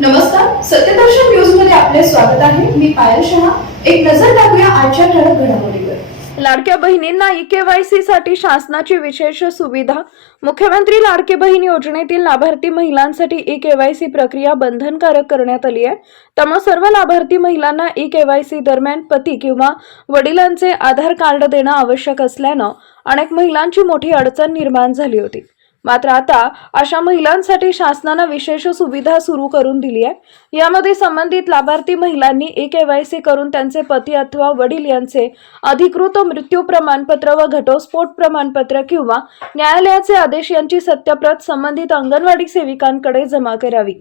नमस्कार सत्यदर्शन न्यूजमध्ये आपले स्वागत आहे. मी पायल शहा. एक नजर टाकूया आजच्या ठळक घडामोडीवर. लाडक्या बहिणींना ई केवायसी साठी शासनाची विशेष सुविधा. मुख्यमंत्री लाडके बहीण योजनेतील लाभार्थी महिलांसाठी ई केवायसी प्रक्रिया बंधनकारक करण्यात आली आहे. त्यामुळे सर्व लाभार्थी महिलांना ई केवायसी दरम्यान पती किंवा वडिलांचे आधार कार्ड देणं आवश्यक असल्यानं अनेक महिलांची मोठी अडचण निर्माण झाली होती. मात्र आता अशा महिलांसाठी शासनानं विशेष सुविधा सुरू करून दिली आहे. यामध्ये संबंधित लाभार्थी महिलांनी ए केवायसी करून त्यांचे पती अथवा वडील यांचे अधिकृत मृत्यू प्रमाणपत्र व घटस्फोट प्रमाणपत्र किंवा न्यायालयाचे आदेश यांची सत्यप्रत संबंधित अंगणवाडी सेविकांकडे जमा करावी.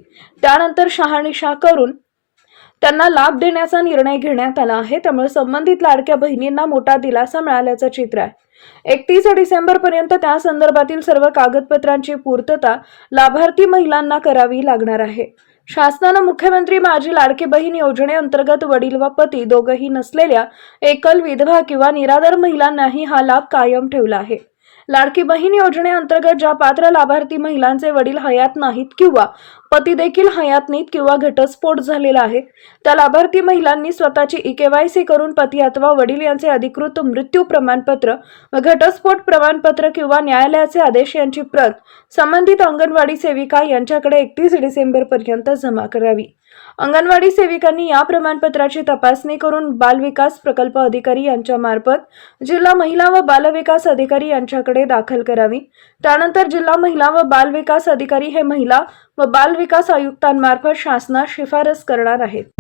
त्यानंतर शहानिशा करून त्यांना लाभ देण्याचा निर्णय घेण्यात आला आहे. त्यामुळे संबंधित लाडक्या बहिणींना मोठा दिलासा मिळाल्याचं चित्र आहे. एकतीस डिसेंबर पर्यंत त्या संदर्भातील सर्व कागदपत्रांची पूर्तता लाभार्थी महिलांना करावी लागणार आहे. शासनानं मुख्यमंत्री माझी लाडकी बहीण योजनेअंतर्गत वडील व पती दोघंही नसलेल्या एकल विधवा किंवा निराधार महिलांनाही हा लाभ कायम ठेवला आहे. लाडकी बहीण योजनेअंतर्गत ज्या पात्र लाभार्थी महिलांचे वडील हयात नाहीत किंवा पती देखील हयातनीत किंवा घटस्फोट झालेला आहे. त्या लाभार्थी महिलांनी स्वतःची ई केवायसी करून पती अथवा वडील यांचे अधिकृत मृत्यू प्रमाणपत्र व घटस्फोट प्रमाणपत्र किंवा न्यायालयाचे आदेश यांची प्रत संबंधित अंगणवाडी सेविका यांच्याकडे एकतीस डिसेंबरपर्यंत जमा करावी. अंगणवाडी सेविकांनी या प्रमाणपत्राची तपासणी करून बालविकास प्रकल्प अधिकारी यांच्या मार्फत जिल्हा महिला व बालविकास अधिकारी यांच्याकडे दाखल करावी. त्यानंतर जिल्हा महिला व बालविकास अधिकारी हे महिला व बाल बालविकास आयुक्तांमार्फत शासनास शिफारस करणार आहेत.